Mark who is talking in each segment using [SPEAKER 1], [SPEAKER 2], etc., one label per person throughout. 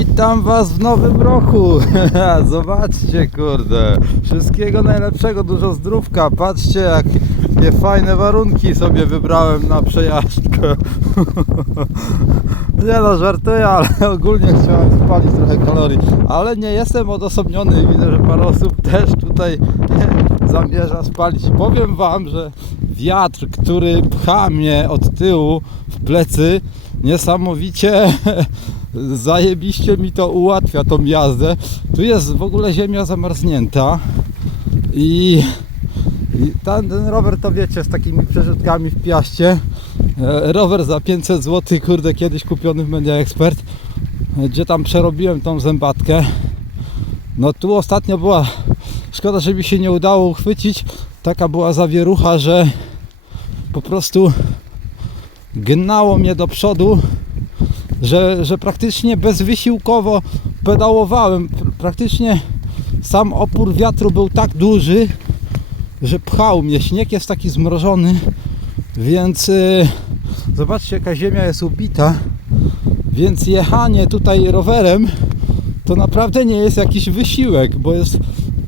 [SPEAKER 1] Witam Was w nowym roku. Zobaczcie, kurde. Wszystkiego najlepszego, dużo zdrówka. Patrzcie, jakie fajne warunki sobie wybrałem na przejażdżkę. Nie no, żartuję, ale ogólnie chciałem spalić trochę kalorii. Ale nie jestem odosobniony. Widzę, że parę osób też tutaj zamierza spalić. Powiem Wam, że wiatr, który pcha mnie od tyłu w plecy, niesamowicie zajebiście mi to ułatwia tą jazdę. Tu jest w ogóle ziemia zamarznięta i, i ten, ten rower to wiecie z takimi przerzutkami w piaście. E, rower za 500 zł, kurde, kiedyś kupiony w Media Expert, gdzie tam przerobiłem tą zębatkę. No tu ostatnio była, szkoda, że mi się nie udało uchwycić, taka była zawierucha, że po prostu gnało mnie do przodu, że, że praktycznie bezwysiłkowo pedałowałem. Pr- Praktycznie sam opór wiatru był tak duży, że pchał mnie. Śnieg jest taki zmrożony, więc yy, zobaczcie jaka ziemia jest ubita. Więc jechanie tutaj rowerem to naprawdę nie jest jakiś wysiłek, bo jest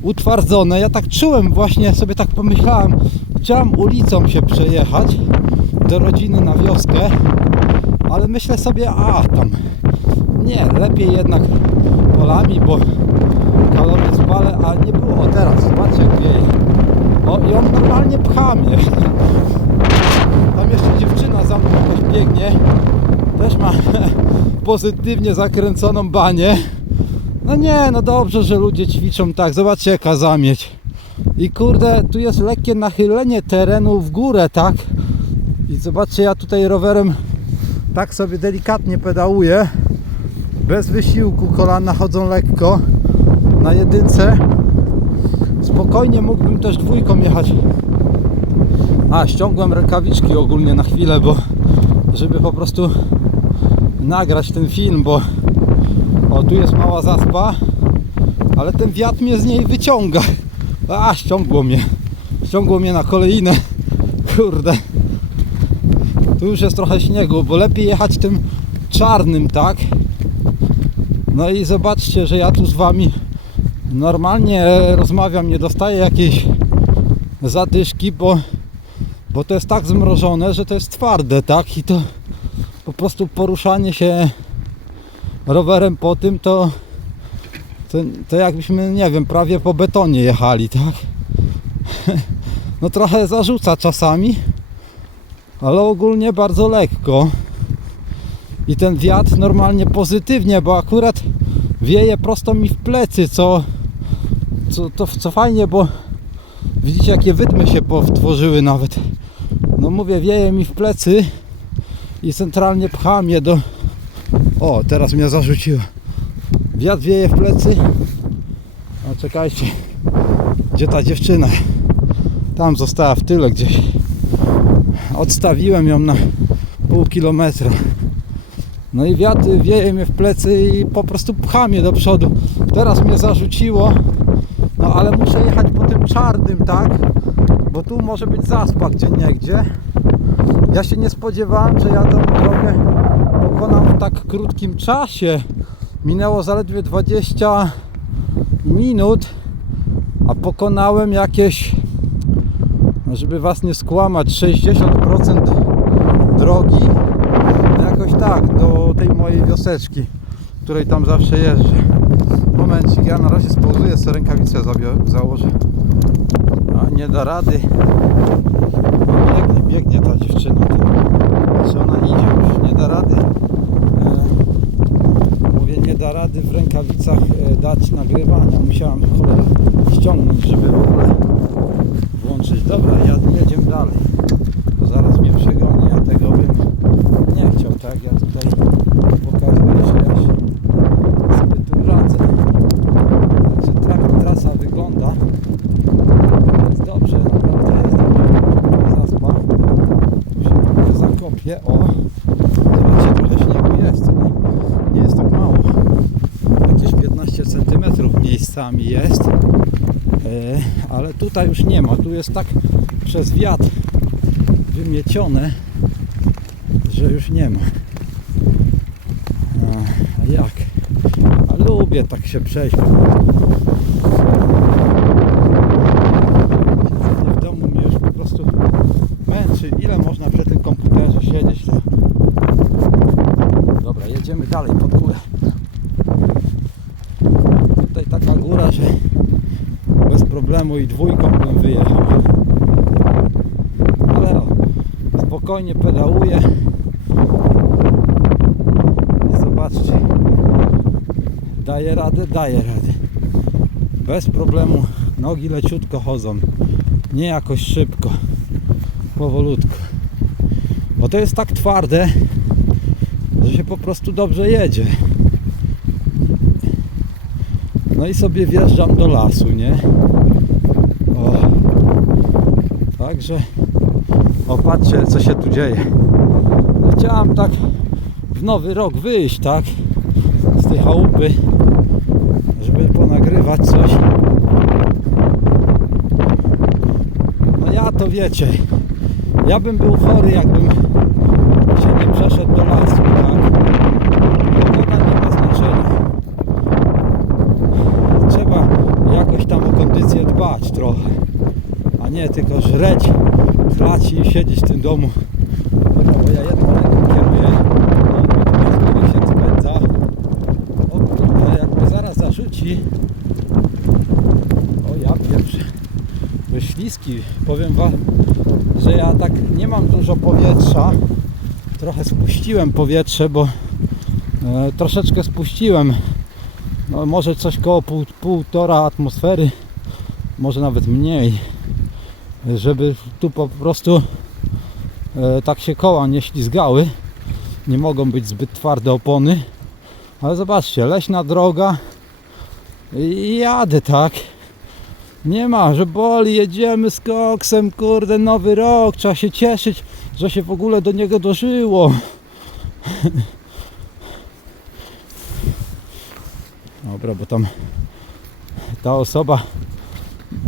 [SPEAKER 1] utwardzone. Ja tak czułem właśnie, sobie tak pomyślałem, chciałem ulicą się przejechać do rodziny na wioskę, ale myślę sobie, a tam nie, lepiej jednak polami, bo kalorie spalę, a nie było. Teraz, zobaczcie jak wieje. O i on normalnie pcha mnie. Tam jeszcze dziewczyna za mną jakoś biegnie. Też ma pozytywnie zakręconą banię. No nie, no dobrze, że ludzie ćwiczą tak. Zobaczcie jaka zamieć. I kurde, tu jest lekkie nachylenie terenu w górę, tak? I zobaczcie, ja tutaj rowerem tak sobie delikatnie pedałuję. Bez wysiłku, kolana chodzą lekko. Na jedynce. Spokojnie mógłbym też dwójką jechać. A, ściągłem rękawiczki ogólnie na chwilę, bo żeby po prostu nagrać ten film, bo o, tu jest mała zaspa, ale ten wiatr mnie z niej wyciąga. A, ściągło mnie. Ściągło mnie na kolejne. Kurde. Tu już jest trochę śniegu, bo lepiej jechać tym czarnym, tak? No i zobaczcie, że ja tu z wami normalnie rozmawiam, nie dostaję jakiejś zadyszki, bo, bo to jest tak zmrożone, że to jest twarde, tak? I to po prostu poruszanie się rowerem po tym to, to, to jakbyśmy, nie wiem, prawie po betonie jechali, tak? No trochę zarzuca czasami, ale ogólnie bardzo lekko. I ten wiatr normalnie pozytywnie, bo akurat wieje prosto mi w plecy, co, co, to, co fajnie, bo widzicie jakie wydmy się powtworzyły nawet. No mówię, wieje mi w plecy i centralnie pcha mnie do... O, teraz mnie zarzuciło. Wiatr wieje w plecy. A czekajcie, gdzie ta dziewczyna? Tam została w tyle gdzieś. Odstawiłem ją na pół kilometra. No i wiatr wieje mnie w plecy i po prostu pcha mnie do przodu. Teraz mnie zarzuciło. No ale muszę jechać po tym czarnym, tak? Bo tu może być zaspa gdzie niegdzie. Ja się nie spodziewałem, że ja tę drogę pokonam w tak krótkim czasie. Minęło zaledwie 20 minut, a pokonałem jakieś, żeby was nie skłamać, 60% drogi. No Jakoś tak, do tej mojej wioseczki, której tam zawsze jeżdżę. Momencik, ja na razie spauzuję, sobie rękawicę założę. A nie da rady. O, biegnie, biegnie ta dziewczyna. Czy ona idzie już? Nie da rady. E, mówię, nie da rady w rękawicach e, dać nagrywania. Musiałem cholera ściągnąć, żeby w ogóle. Dobra, ja, jedziemy dalej. Bo zaraz mnie przegoni, ja tego bym nie chciał, tak? Ja tutaj pokazuję, że ja się radzę. Także tak trasa wygląda. Jest dobrze, naprawdę jest dobrze. Zaspa. Tu się trochę zakopię. O! Zobaczcie, trochę śniegu jest. Nie, nie jest tak mało. Jakieś 15 cm miejscami jest. Tutaj już nie ma. Tu jest tak przez wiatr wymiecione, że już nie ma. A, a jak? lubię tak się przejść. Siedzenie w domu mnie już po prostu męczy. Ile można przy tym komputerze siedzieć? To... Dobra, jedziemy dalej pod górę. Tutaj taka góra, że problemu i dwójką bym wyjechał. Ale o, spokojnie pedałuję. Zobaczcie. Daję radę, daję radę. Bez problemu nogi leciutko chodzą. Nie jakoś szybko. Powolutku. Bo to jest tak twarde, że się po prostu dobrze jedzie. No i sobie wjeżdżam do lasu, nie? Także o patrzcie co się tu dzieje. No, Chciałem tak w nowy rok wyjść, tak? Z tej chałupy, żeby ponagrywać coś. No ja to wiecie. Ja bym był chory, jakbym się nie przeszedł do lasu, tak? Pogoda nie ma znaczenia. Trzeba jakoś tam o kondycję dbać trochę, a nie tylko żreć, chlać i siedzieć w tym domu. Dobra, bo ja jedną ręką kieruję, natomiast drugi się spędza. O kurde, jakby zaraz zarzuci. O ja pierwszy. Bo śliski, powiem wam, że ja tak nie mam dużo powietrza. Trochę spuściłem powietrze, bo e, troszeczkę spuściłem no może coś koło pół, półtora atmosfery, może nawet mniej, żeby tu po prostu e, tak się koła nie ślizgały. Nie mogą być zbyt twarde opony. Ale zobaczcie, leśna droga i jadę tak. Nie ma, że boli, jedziemy z koksem, kurde, nowy rok, trzeba się cieszyć, że się w ogóle do niego dożyło. Dobra, bo tam ta osoba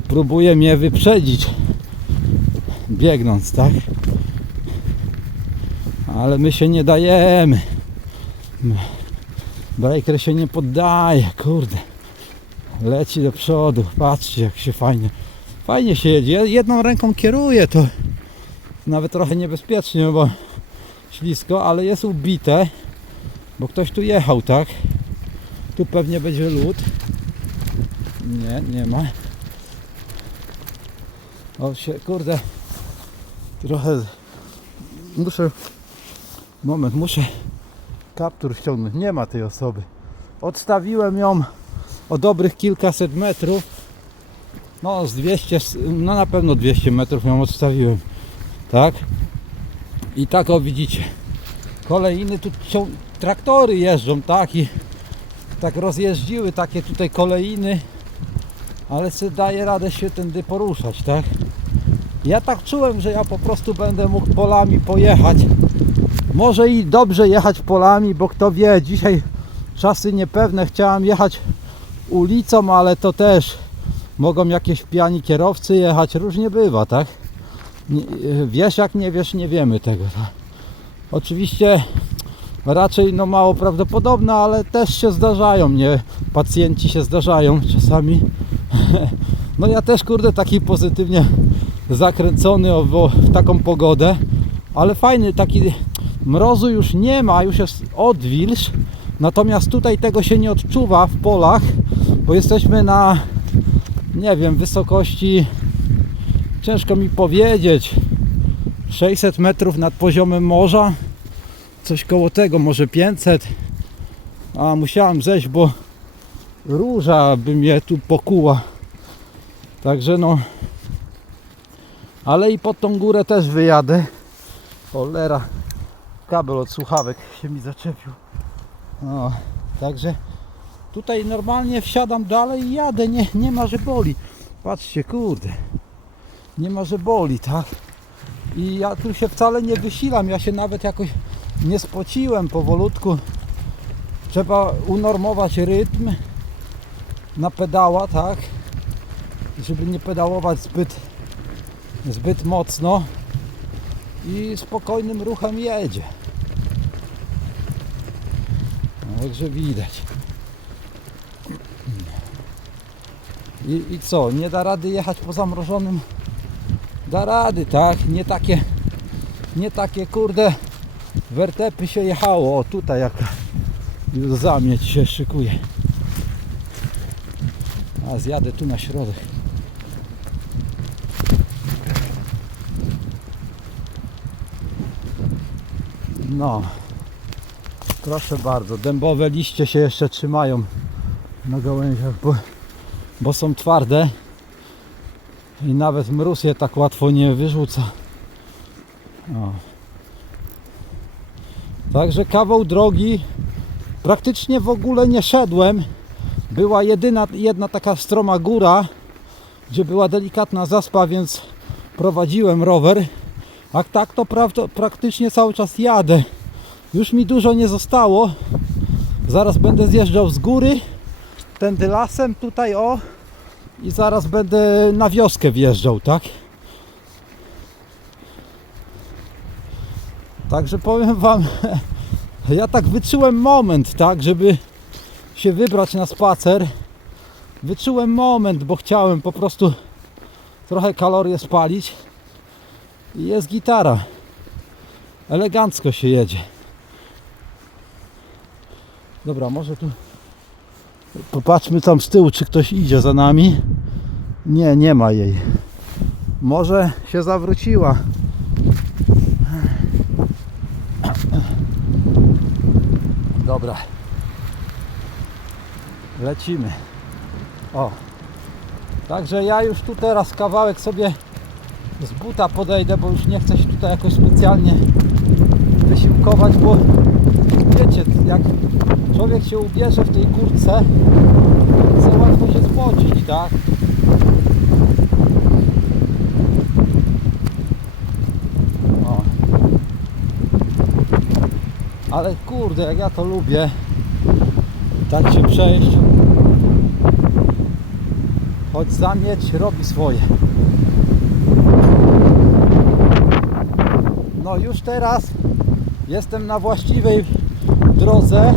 [SPEAKER 1] próbuje mnie wyprzedzić biegnąc, tak? Ale my się nie dajemy. Breaker się nie poddaje, kurde. Leci do przodu, patrzcie jak się fajnie, fajnie się jedzie. Jedną ręką kieruję, to nawet trochę niebezpiecznie, bo ślisko, ale jest ubite, bo ktoś tu jechał, tak? Tu pewnie będzie lód. Nie, nie ma. O się, kurde. Trochę muszę moment, muszę kaptur ściągnąć. Nie ma tej osoby. Odstawiłem ją o dobrych kilkaset metrów. No z 200, no na pewno 200 metrów ją odstawiłem. Tak? I tak o widzicie. Kolejny tu cią- traktory jeżdżą, tak? I tak rozjeździły takie tutaj kolejny, ale sobie daje radę się tędy poruszać, tak? Ja tak czułem, że ja po prostu będę mógł polami pojechać. Może i dobrze jechać polami, bo kto wie, dzisiaj czasy niepewne, chciałem jechać ulicą, ale to też mogą jakieś pijani kierowcy jechać, różnie bywa, tak? Wiesz jak nie wiesz, nie wiemy tego, tak? Oczywiście raczej no mało prawdopodobne, ale też się zdarzają, nie? Pacjenci się zdarzają czasami. No ja też kurde taki pozytywnie zakręcony w taką pogodę, ale fajny taki mrozu już nie ma, już jest odwilż. Natomiast tutaj tego się nie odczuwa w polach, bo jesteśmy na nie wiem, wysokości ciężko mi powiedzieć 600 metrów nad poziomem morza coś koło tego, może 500 a musiałem zejść, bo róża by mnie tu pokuła także no ale i pod tą górę też wyjadę. Cholera. Kabel od słuchawek się mi zaczepił. No, także tutaj normalnie wsiadam dalej i jadę, nie, nie ma, że boli. Patrzcie, kurde. Nie ma, że boli, tak? I ja tu się wcale nie wysilam, ja się nawet jakoś nie spociłem powolutku. Trzeba unormować rytm na pedała, tak? Żeby nie pedałować zbyt, zbyt mocno i spokojnym ruchem jedzie. Także widać. I, I co, nie da rady jechać po zamrożonym? Da rady, tak? Nie takie, nie takie kurde wertepy się jechało. O tutaj jak zamieć się szykuje. A zjadę tu na środek. No. Proszę bardzo, dębowe liście się jeszcze trzymają na gałęziach, bo, bo są twarde i nawet mróz je tak łatwo nie wyrzuca. O. Także kawał drogi praktycznie w ogóle nie szedłem. Była jedyna, jedna taka stroma góra, gdzie była delikatna zaspa, więc prowadziłem rower. A tak to praktycznie cały czas jadę. Już mi dużo nie zostało. Zaraz będę zjeżdżał z góry, tędy lasem tutaj o i zaraz będę na wioskę wjeżdżał, tak? Także powiem wam, ja tak wyczułem moment, tak, żeby się wybrać na spacer. Wyczułem moment, bo chciałem po prostu trochę kalorie spalić. Jest gitara. Elegancko się jedzie. Dobra, może tu popatrzmy tam z tyłu, czy ktoś idzie za nami. Nie, nie ma jej. Może się zawróciła. Dobra. Lecimy. O. Także ja już tu teraz kawałek sobie z buta podejdę, bo już nie chcę się tutaj jakoś specjalnie wysiłkować, bo wiecie, jak człowiek się ubierze w tej kurtce, to łatwo się spocić, tak? O. Ale kurde, jak ja to lubię, tak się przejść. Choć zamieć robi swoje. Już teraz jestem na właściwej drodze,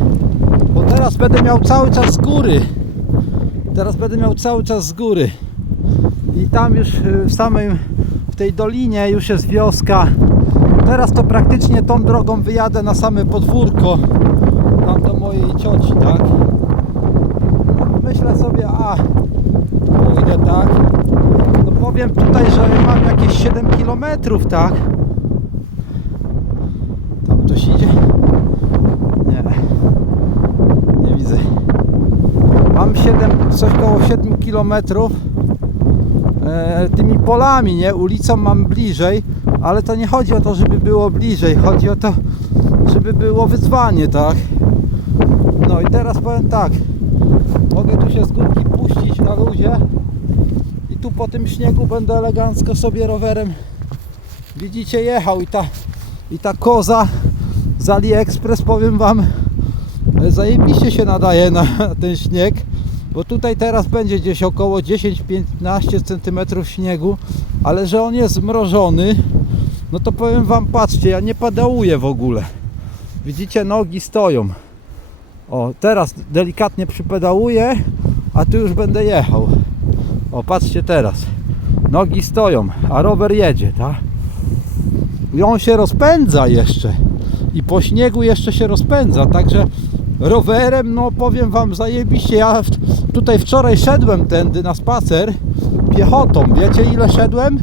[SPEAKER 1] bo teraz będę miał cały czas z góry. Teraz będę miał cały czas z góry. I tam już y, w samej w tej dolinie już jest wioska. Teraz to praktycznie tą drogą wyjadę na same podwórko. Tam do mojej cioci, tak? Myślę sobie, a pójdę tak. No powiem tutaj, że mam jakieś 7 km, tak? Ktoś idzie? Nie. Nie widzę. Mam 7, coś koło 7 km e, tymi polami, nie? Ulicą mam bliżej, ale to nie chodzi o to, żeby było bliżej. Chodzi o to, żeby było wyzwanie, tak? No i teraz powiem tak. Mogę tu się z górki puścić na luzie i tu po tym śniegu będę elegancko sobie rowerem widzicie jechał i ta i ta koza z AliExpress powiem wam zajebiście się nadaje na ten śnieg bo tutaj teraz będzie gdzieś około 10-15 cm śniegu ale że on jest zmrożony no to powiem wam patrzcie ja nie padałuję w ogóle. Widzicie nogi stoją. O teraz delikatnie przypedałuję a tu już będę jechał. O patrzcie teraz. Nogi stoją a rower jedzie tak? I on się rozpędza jeszcze i po śniegu jeszcze się rozpędza także rowerem no powiem wam zajebiście. Ja tutaj wczoraj szedłem tędy na spacer piechotą. Wiecie ile szedłem?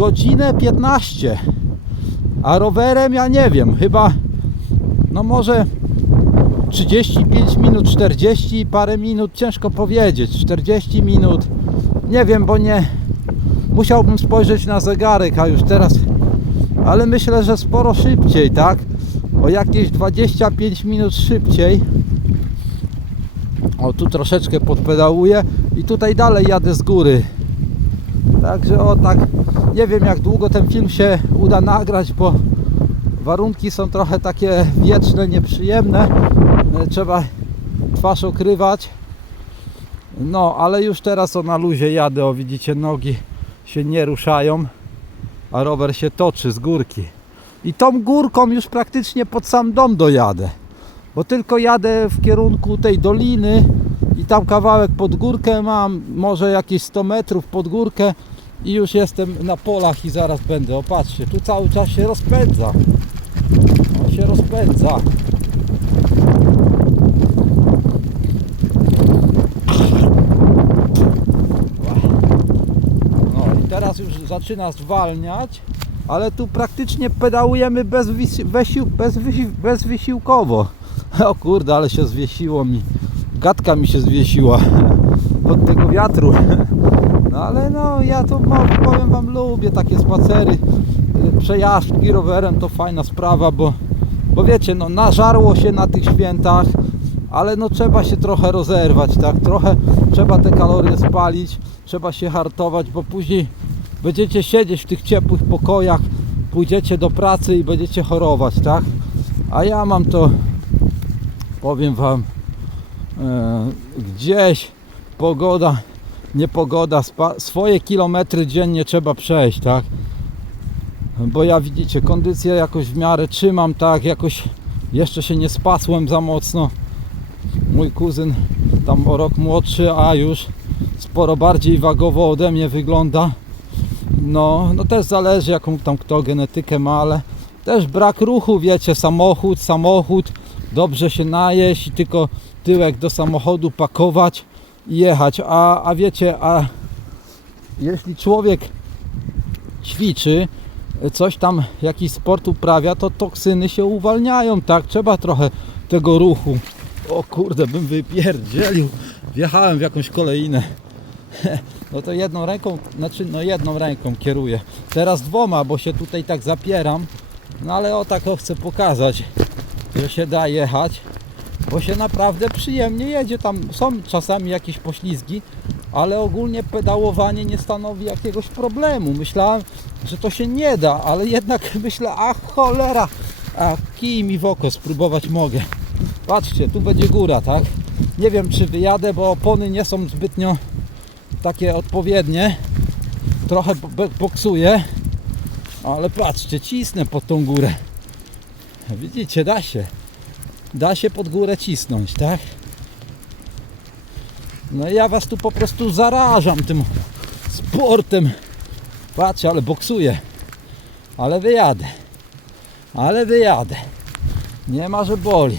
[SPEAKER 1] godzinę 15 a rowerem ja nie wiem chyba no może 35 minut 40 parę minut ciężko powiedzieć 40 minut. Nie wiem bo nie musiałbym spojrzeć na zegarek a już teraz ale myślę, że sporo szybciej, tak? O jakieś 25 minut szybciej. O, tu troszeczkę podpedałuję i tutaj dalej jadę z góry. Także o tak, nie wiem jak długo ten film się uda nagrać, bo warunki są trochę takie wietrzne, nieprzyjemne. E, Trzeba twarz okrywać. No, ale już teraz o na luzie jadę, o widzicie nogi się nie ruszają a rower się toczy z górki. I tą górką już praktycznie pod sam dom dojadę. Bo tylko jadę w kierunku tej doliny i tam kawałek pod górkę mam, może jakieś 100 metrów pod górkę i już jestem na polach i zaraz będę. O patrzcie, tu cały czas się rozpędza. On się rozpędza. No i teraz już zaczyna zwalniać, ale tu praktycznie pedałujemy bez, wysił, bez, wysi- bezwysiłkowo. O kurde, ale się zwiesiło mi. Gadka mi się zwiesiła od tego wiatru. No ale no ja to powiem wam lubię takie spacery, y, przejażdżki rowerem to fajna sprawa, bo, bo wiecie, no nażarło się na tych świętach, ale no trzeba się trochę rozerwać, tak? Trochę trzeba te kalorie spalić, trzeba się hartować, bo później będziecie siedzieć w tych ciepłych pokojach, pójdziecie do pracy i będziecie chorować, tak? A ja mam to, powiem wam, e, gdzieś pogoda, niepogoda, swoje kilometry dziennie trzeba przejść, tak? Bo ja widzicie, kondycję jakoś w miarę trzymam, tak? Jakoś jeszcze się nie spasłem za mocno. Mój kuzyn tam o rok młodszy, a już sporo bardziej wagowo ode mnie wygląda. No, no też zależy jaką tam kto genetykę ma, ale też brak ruchu, wiecie, samochód, samochód, dobrze się najeść i tylko tyłek do samochodu pakować i jechać. A, a wiecie, a jeśli człowiek ćwiczy, coś tam, jakiś sport uprawia, to toksyny się uwalniają, tak? Trzeba trochę tego ruchu. O kurde, bym wypierdzielił. Wjechałem w jakąś kolejnę. No to jedną ręką, znaczy no jedną ręką kieruję. Teraz dwoma, bo się tutaj tak zapieram. No ale o tak chcę pokazać, że się da jechać. Bo się naprawdę przyjemnie jedzie. Tam są czasami jakieś poślizgi, ale ogólnie pedałowanie nie stanowi jakiegoś problemu. Myślałem, że to się nie da, ale jednak myślę, a cholera, a kij mi w oko spróbować mogę. Patrzcie, tu będzie góra, tak? Nie wiem czy wyjadę, bo opony nie są zbytnio takie odpowiednie. Trochę bo- bo- boksuję, ale patrzcie, cisnę pod tą górę. Widzicie, da się. Da się pod górę cisnąć, tak? No ja was tu po prostu zarażam tym sportem. Patrzcie, ale boksuję. Ale wyjadę. Ale wyjadę. Nie ma, że boli.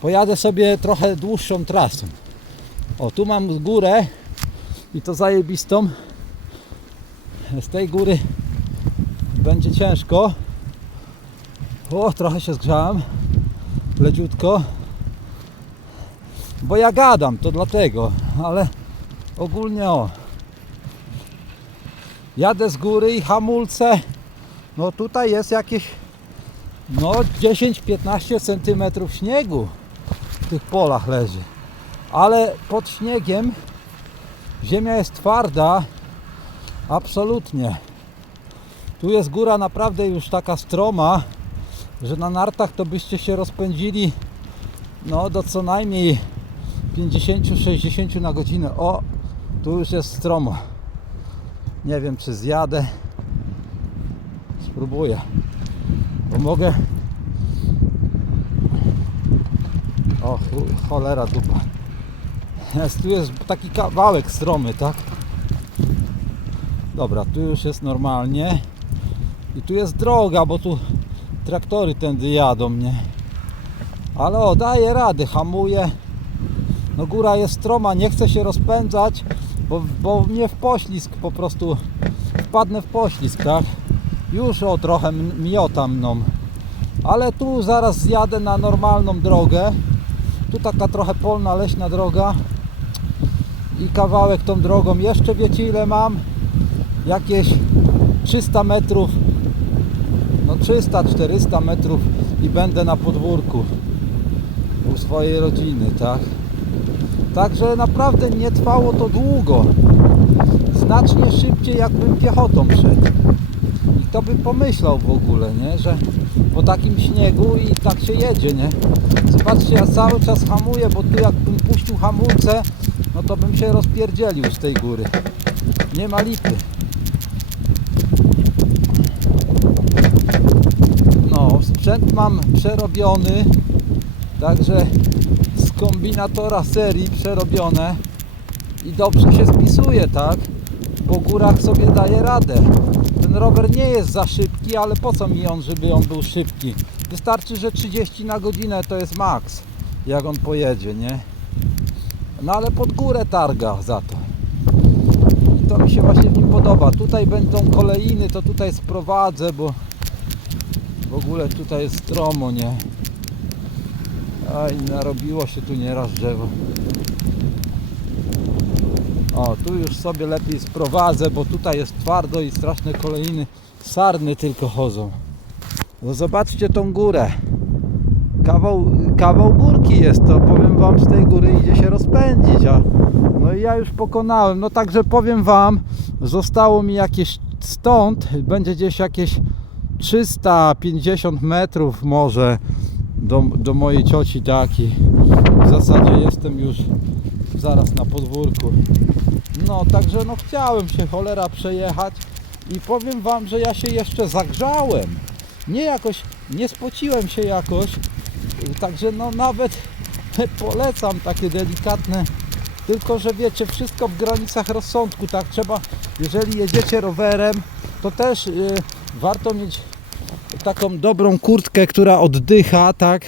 [SPEAKER 1] Pojadę sobie trochę dłuższą trasą. O, tu mam górę i to zajebistą. Z tej góry będzie ciężko. O, trochę się zgrzałem. Leciutko. Bo ja gadam, to dlatego, ale ogólnie o. Jadę z góry i hamulce. No tutaj jest jakieś no 10-15 cm śniegu w tych polach leży. Ale pod śniegiem ziemia jest twarda. Absolutnie. Tu jest góra naprawdę już taka stroma, że na nartach to byście się rozpędzili no do co najmniej 50-60 na godzinę. O, tu już jest stromo. Nie wiem czy zjadę. Spróbuję. Bo mogę. O cholera dupa. Jest, tu jest taki kawałek stromy, tak? Dobra, tu już jest normalnie. I tu jest droga, bo tu traktory tędy jadą, nie? Ale o, daję rady, hamuję. No góra jest stroma, nie chcę się rozpędzać, bo, bo mnie w poślizg po prostu wpadnę w poślizg, tak? Już o trochę miota mną. Ale tu zaraz zjadę na normalną drogę. Tu taka trochę polna, leśna droga. I kawałek tą drogą. Jeszcze wiecie ile mam? Jakieś 300 metrów. No 300-400 metrów i będę na podwórku u swojej rodziny, tak? Także naprawdę nie trwało to długo. Znacznie szybciej jakbym piechotą szedł. I kto by pomyślał w ogóle, nie? Że po takim śniegu i tak się jedzie, nie? Zobaczcie, ja cały czas hamuję, bo tu jakbym puścił hamulce, no to bym się rozpierdzielił z tej góry. Nie ma lipy. No, sprzęt mam przerobiony, także kombinatora serii przerobione i dobrze się spisuje, tak? Po górach sobie daje radę. Ten rower nie jest za szybki, ale po co mi on, żeby on był szybki? Wystarczy, że 30 na godzinę to jest maks, jak on pojedzie, nie? No ale pod górę targa za to. I to mi się właśnie w nim podoba. Tutaj będą kolejny, to tutaj sprowadzę, bo w ogóle tutaj jest stromo, nie? Aj, narobiło się tu nieraz drzewo. O, tu już sobie lepiej sprowadzę, bo tutaj jest twardo i straszne kolejny sarny tylko chodzą. No zobaczcie tą górę. Kawał, kawał górki jest to, powiem wam, z tej góry idzie się rozpędzić, a no i ja już pokonałem, no także powiem wam, zostało mi jakieś stąd, będzie gdzieś jakieś 350 metrów może do, do mojej cioci taki. W zasadzie jestem już zaraz na podwórku. No, także no chciałem się cholera przejechać i powiem wam, że ja się jeszcze zagrzałem. Nie jakoś, nie spociłem się jakoś, także no nawet polecam takie delikatne, tylko że wiecie, wszystko w granicach rozsądku, tak trzeba, jeżeli jedziecie rowerem, to też y, warto mieć taką dobrą kurtkę, która oddycha, tak?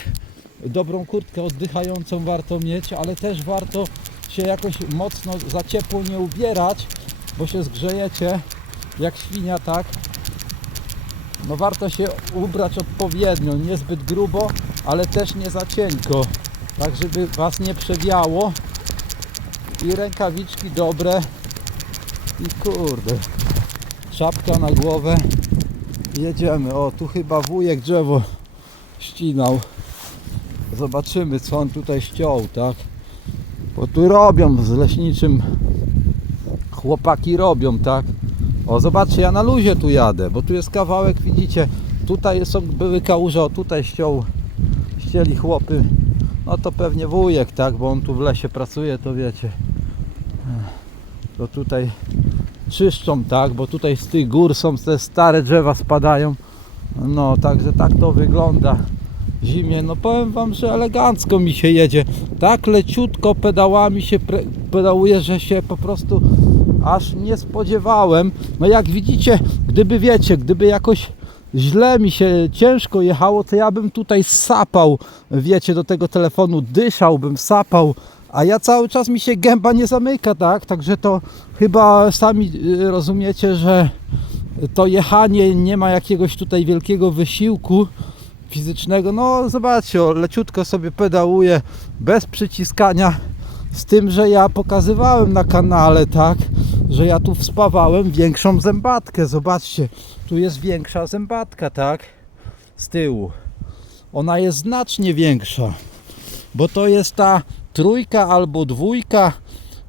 [SPEAKER 1] Dobrą kurtkę oddychającą warto mieć, ale też warto się jakoś mocno za ciepło nie ubierać, bo się zgrzejecie jak świnia, tak? No warto się ubrać odpowiednio, niezbyt grubo, ale też nie za cienko, tak żeby Was nie przewiało. I rękawiczki dobre. I kurde, czapka na głowę. Jedziemy, o tu chyba wujek drzewo ścinał. Zobaczymy co on tutaj ściął, tak? Bo tu robią z leśniczym chłopaki robią, tak o zobaczcie, ja na luzie tu jadę, bo tu jest kawałek, widzicie tutaj są, były kałuże, o tutaj ściął ścieli chłopy no to pewnie wujek, tak, bo on tu w lesie pracuje, to wiecie to tutaj czyszczą, tak, bo tutaj z tych gór są te stare drzewa spadają. No, także tak to wygląda zimie. No powiem wam, że elegancko mi się jedzie. Tak leciutko pedałami się pedałuje, że się po prostu aż nie spodziewałem. No jak widzicie, gdyby wiecie, gdyby jakoś źle mi się ciężko jechało, to ja bym tutaj sapał, wiecie, do tego telefonu dyszałbym, sapał, a ja cały czas mi się gęba nie zamyka, tak? Także to chyba sami y, rozumiecie, że to jechanie nie ma jakiegoś tutaj wielkiego wysiłku fizycznego. No zobaczcie, o, leciutko sobie pedałuję bez przyciskania. Z tym, że ja pokazywałem na kanale, tak, że ja tu wspawałem większą zębatkę. Zobaczcie, tu jest większa zębatka, tak, z tyłu. Ona jest znacznie większa, bo to jest ta trójka albo dwójka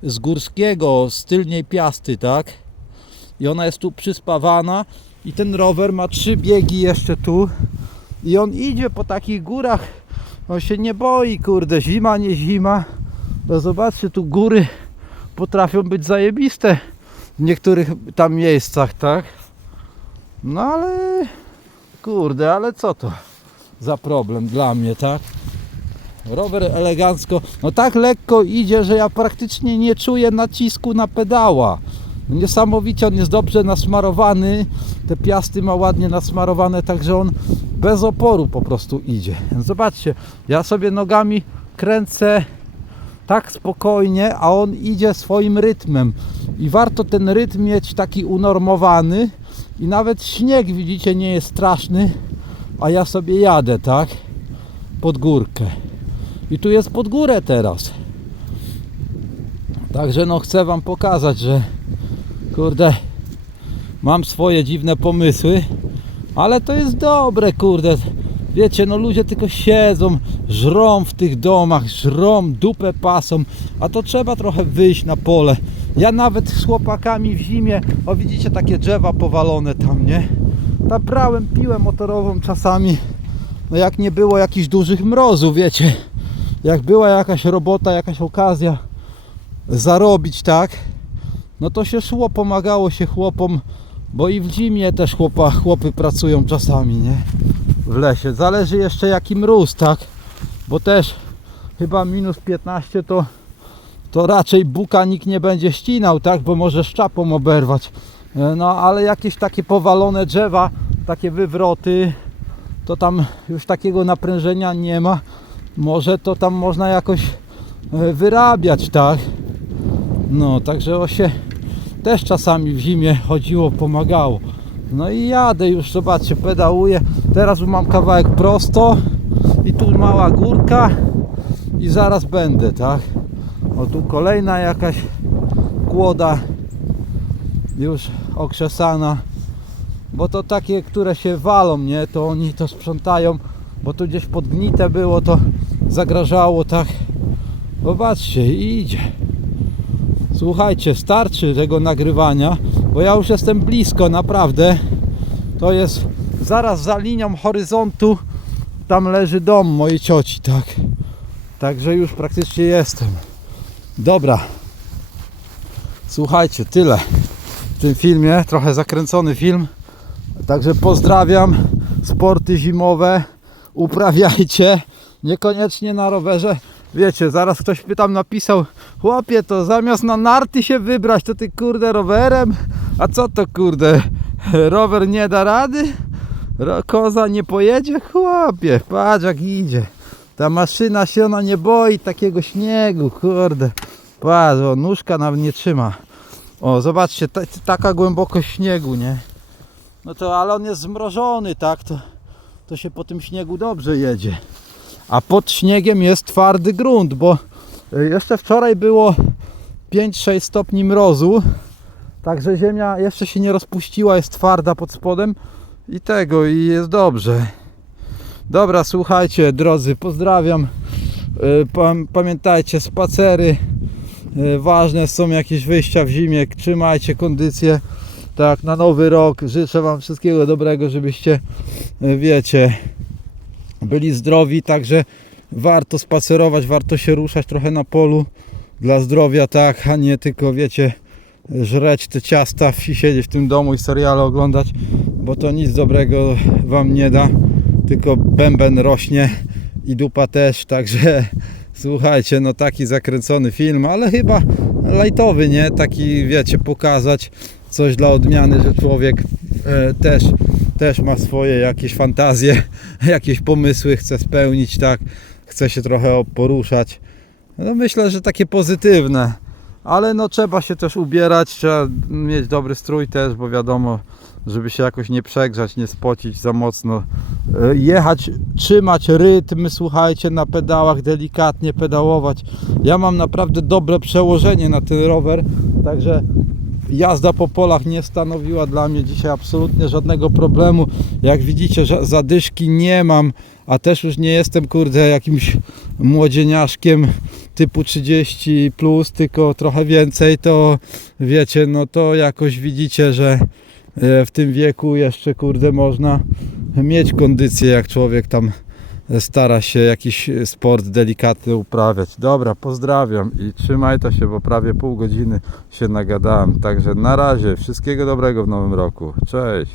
[SPEAKER 1] z górskiego, z tylniej piasty, tak? I ona jest tu przyspawana i ten rower ma trzy biegi jeszcze tu i on idzie po takich górach, on się nie boi, kurde, zima, nie zima. No zobaczcie, tu góry potrafią być zajebiste w niektórych tam miejscach, tak? No ale kurde, ale co to za problem dla mnie, tak? Rower elegancko, no tak lekko idzie, że ja praktycznie nie czuję nacisku na pedała. No Niesamowicie on jest dobrze nasmarowany, te piasty ma ładnie nasmarowane, także on bez oporu po prostu idzie. Zobaczcie, ja sobie nogami kręcę tak spokojnie, a on idzie swoim rytmem. I warto ten rytm mieć taki unormowany i nawet śnieg, widzicie, nie jest straszny, a ja sobie jadę, tak? Pod górkę. I tu jest pod górę teraz. Także no chcę wam pokazać, że kurde mam swoje dziwne pomysły, ale to jest dobre, kurde. Wiecie, no ludzie tylko siedzą, żrą w tych domach, żrą, dupę pasą, a to trzeba trochę wyjść na pole. Ja nawet z chłopakami w zimie, o widzicie takie drzewa powalone tam, nie? Tam brałem piłę motorową czasami, no jak nie było jakichś dużych mrozów, wiecie jak była jakaś robota, jakaś okazja zarobić, tak, no to się szło, pomagało się chłopom, bo i w zimie też chłopa, chłopy pracują czasami, nie, w lesie. Zależy jeszcze jaki mróz, tak, bo też chyba minus 15 to, to raczej buka nikt nie będzie ścinał, tak? Bo może szczapą oberwać. E, No ale jakieś takie powalone drzewa, takie wywroty, to tam już takiego naprężenia nie ma. Może to tam można jakoś e, wyrabiać, tak? No, także o się też czasami w zimie chodziło, pomagało. No i jadę już, zobaczcie, pedałuję. Teraz mam kawałek prosto i tu mała górka i zaraz będę, tak? O tu kolejna jakaś kłoda już okrzesana, bo to takie, które się walą, nie? To oni to sprzątają, bo tu gdzieś podgnite było, to zagrażało, tak? Zobaczcie, idzie. Słuchajcie, starczy tego nagrywania, bo ja już jestem blisko, naprawdę. To jest zaraz za linią horyzontu. Tam leży dom mojej cioci, tak. Także już praktycznie jestem. Dobra. Słuchajcie, tyle w tym filmie. Trochę zakręcony film. Także pozdrawiam. Sporty zimowe uprawiajcie. Niekoniecznie na rowerze. Wiecie, zaraz ktoś by tam napisał Chłopie, to zamiast na narty się wybrać, to ty kurde rowerem? A co to kurde? Rower nie da rady? Koza nie pojedzie? Chłopie, patrz jak idzie. Ta maszyna się ona nie boi takiego śniegu, kurde. Patrz, o, nóżka nawet nie trzyma. O, zobaczcie, ta, taka głębokość śniegu, nie? No to, ale on jest zmrożony, tak? To, to się po tym śniegu dobrze jedzie. A pod śniegiem jest twardy grunt, bo y, jeszcze wczoraj było 5-6 stopni mrozu. Także ziemia jeszcze się nie rozpuściła, jest twarda pod spodem i tego, i jest dobrze. Dobra, słuchajcie, drodzy, pozdrawiam. Pam- Pamiętajcie, spacery y, ważne są jakieś wyjścia w zimie. Trzymajcie kondycję. Tak, na nowy rok życzę Wam wszystkiego dobrego, żebyście, y, wiecie, byli zdrowi, także warto spacerować, warto się ruszać trochę na polu dla zdrowia, tak, a nie tylko, wiecie, żreć te ciasta i siedzieć w tym domu i seriale oglądać, bo to nic dobrego Wam nie da, tylko bęben rośnie i dupa też, także słuchajcie, no taki zakręcony film, ale chyba lajtowy, nie? Taki, wiecie, pokazać coś dla odmiany, że człowiek e, też, też ma swoje jakieś fantazje, jakieś pomysły chce spełnić, tak? Chce się trochę poruszać. No myślę, że takie pozytywne. Ale no trzeba się też ubierać, trzeba mieć dobry strój też, bo wiadomo, żeby się jakoś nie przegrzać, nie spocić za mocno. E, Jechać, trzymać rytm, słuchajcie, na pedałach, delikatnie pedałować. Ja mam naprawdę dobre przełożenie na ten rower, także jazda po polach nie stanowiła dla mnie dzisiaj absolutnie żadnego problemu. Jak widzicie, zadyszki nie mam, a też już nie jestem, kurde, jakimś młodzieniaszkiem typu 30 plus, tylko trochę więcej, to wiecie, no to jakoś widzicie, że e, w tym wieku jeszcze, kurde, można mieć kondycję, jak człowiek tam stara się jakiś sport delikatny uprawiać. Dobra, pozdrawiam i trzymaj to się, bo prawie pół godziny się nagadałem. Także na razie, wszystkiego dobrego w nowym roku. Cześć!